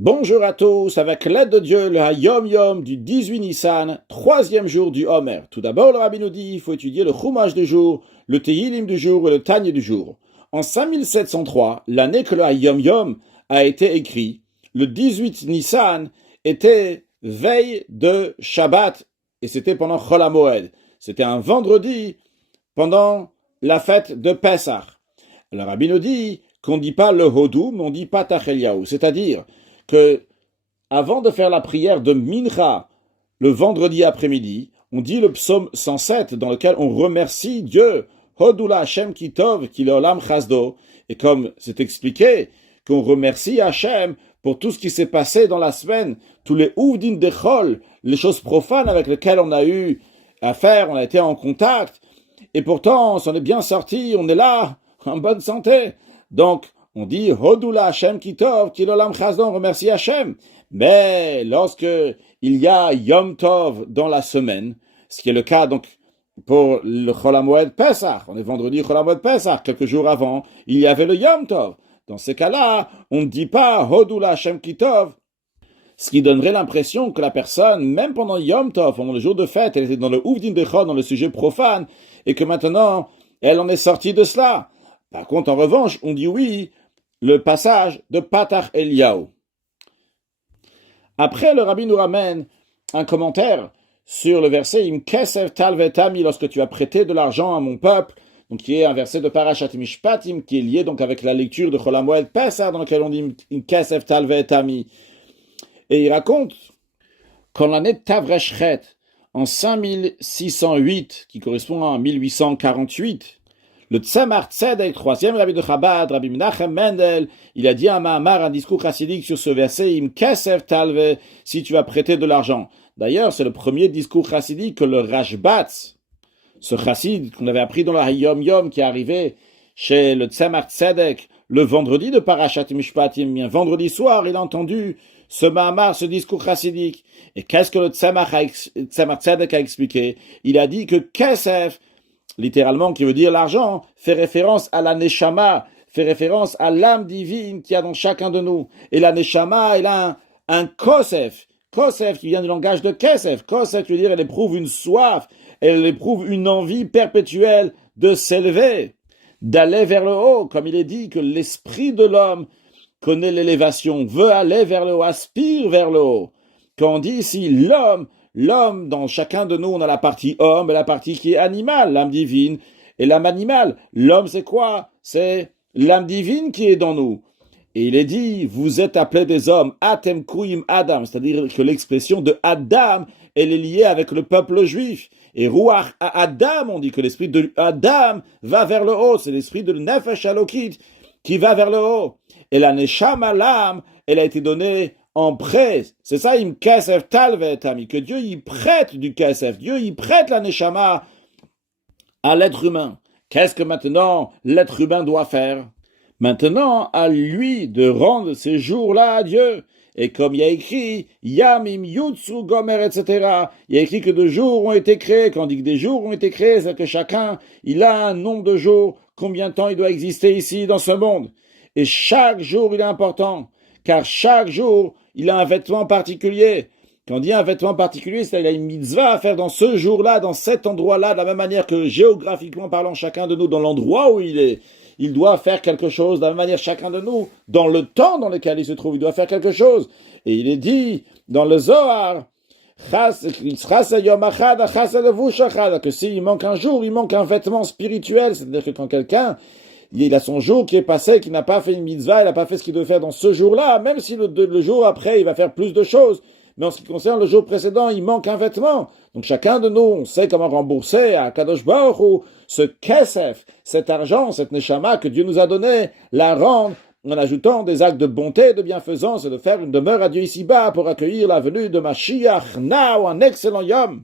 Bonjour à tous, avec l'aide de Dieu, le Hayom Yom du 18 Nissan, troisième jour du Homer. Tout d'abord, le Rabbi nous dit, il faut étudier le Chumash du jour, le Tehillim du jour et le Tanya du jour. En 5703, l'année que le Hayom Yom a été écrit, le 18 Nissan était veille de Shabbat, et c'était pendant Chol HaMoed. C'était un vendredi pendant la fête de Pessah. Le Rabbi nous dit qu'on ne dit pas le Hodou, mais on dit pas Tacheliaou, c'est-à-dire que avant de faire la prière de Mincha le vendredi après-midi, on dit le psaume 107 dans lequel on remercie Dieu, Hodula Hashem Kitov, ki leolam chasdo, et comme c'est expliqué, qu'on remercie Hashem pour tout ce qui s'est passé dans la semaine, tous les ouvdin dechol, les choses profanes avec lesquelles on a eu affaire, on a été en contact, et pourtant on s'en est bien sorti, on est là, en bonne santé. Donc, on dit Hodula Hashem Kitov, ki leolam chasdo, on remercie Hashem. Mais lorsque il y a Yom Tov dans la semaine, ce qui est le cas donc pour le Chol HaMoed Pesach, on est vendredi Chol HaMoed Pesach, quelques jours avant, il y avait le Yom Tov. Dans ces cas-là, on ne dit pas Hodula Hashem Kitov, ce qui donnerait l'impression que la personne, même pendant Yom Tov, pendant le jour de fête, elle était dans le Ouvdin Dechol, dans le sujet profane, et que maintenant, elle en est sortie de cela. Par contre, en revanche, on dit oui, le passage de Patach Eliyahu. Après, le Rabbi nous ramène un commentaire sur le verset Im kesef talvetami, lorsque tu as prêté de l'argent à mon peuple, donc qui est un verset de Parashat Mishpatim, qui est lié donc avec la lecture de Chol HaMoed Pesach, dans lequel on dit Im kesef talvetami. Et il raconte qu'en l'année de Tavreshchet, en 5608, qui correspond à 1848, le Tzemar Tzedek, troisième rabbi de Chabad, Rabbi Menachem Mendel, il a dit à Mahamar un discours chassidique sur ce verset, Im kesef talve, si tu as prêté de l'argent. D'ailleurs, c'est le premier discours chassidique que le Rashbatz, ce chassid qu'on avait appris dans le Hayom Yom, qui est arrivé chez le Tzemar Tzedek, le vendredi de Parashat Mishpatim, un vendredi soir, il a entendu ce Mahamar, ce discours chassidique. Et qu'est-ce que le Tzemar Tzedek a expliqué? Il a dit que kesef, littéralement, qui veut dire l'argent, fait référence à la neshama, fait référence à l'âme divine qu'il y a dans chacun de nous. Et la neshama, elle a un kosef. Kosef qui vient du langage de kesef. Kosef, qui veut dire elle éprouve une soif, elle éprouve une envie perpétuelle de s'élever, d'aller vers le haut, comme il est dit que l'esprit de l'homme connaît l'élévation, veut aller vers le haut, aspire vers le haut. Quand on dit ici l'homme, dans chacun de nous, on a la partie homme et la partie qui est animale, l'âme divine et l'âme animale. L'homme, c'est quoi? C'est l'âme divine qui est dans nous. Et il est dit, vous êtes appelés des hommes, Atem Kouim Adam, c'est-à-dire que l'expression de Adam, elle est liée avec le peuple juif. Et Ruach Adam, on dit que l'esprit de Adam va vers le haut, c'est l'esprit de Nefesh Elokit qui va vers le haut. Et la Neshama, l'âme, elle a été donnée en prêt. C'est ça, im kesef talvetami, que Dieu y prête du kesef. Dieu y prête la neshama à l'être humain. Qu'est-ce que maintenant l'être humain doit faire? Maintenant, à lui de rendre ces jours-là à Dieu. Et comme il y a écrit, Yamim Yutsu Gomer, etc., il y a écrit que de jours ont été créés. Quand on dit que des jours ont été créés, c'est que chacun, il a un nombre de jours, combien de temps il doit exister ici, dans ce monde. Et chaque jour, il est important, car chaque jour, il a un vêtement particulier. Quand on dit un vêtement particulier, c'est qu'il a une mitzvah à faire dans ce jour-là, dans cet endroit-là, de la même manière que géographiquement parlant, chacun de nous, dans l'endroit où il est, il doit faire quelque chose. De la même manière, chacun de nous, dans le temps dans lequel il se trouve, il doit faire quelque chose. Et il est dit dans le Zohar, que s'il manque un jour, il manque un vêtement spirituel. C'est-à-dire que quand quelqu'un, il a son jour qui est passé, qui n'a pas fait une mitzvah, il n'a pas fait ce qu'il devait faire dans ce jour-là, même si le jour après, il va faire plus de choses. Mais en ce qui concerne le jour précédent, il manque un vêtement. Donc chacun de nous, on sait comment rembourser à Kadosh Baruch Hu ce kesef, cet argent, cette neshama que Dieu nous a donné, la rendre en ajoutant des actes de bonté, de bienfaisance et de faire une demeure à Dieu ici-bas pour accueillir la venue de Mashiach, now, un excellent Yom.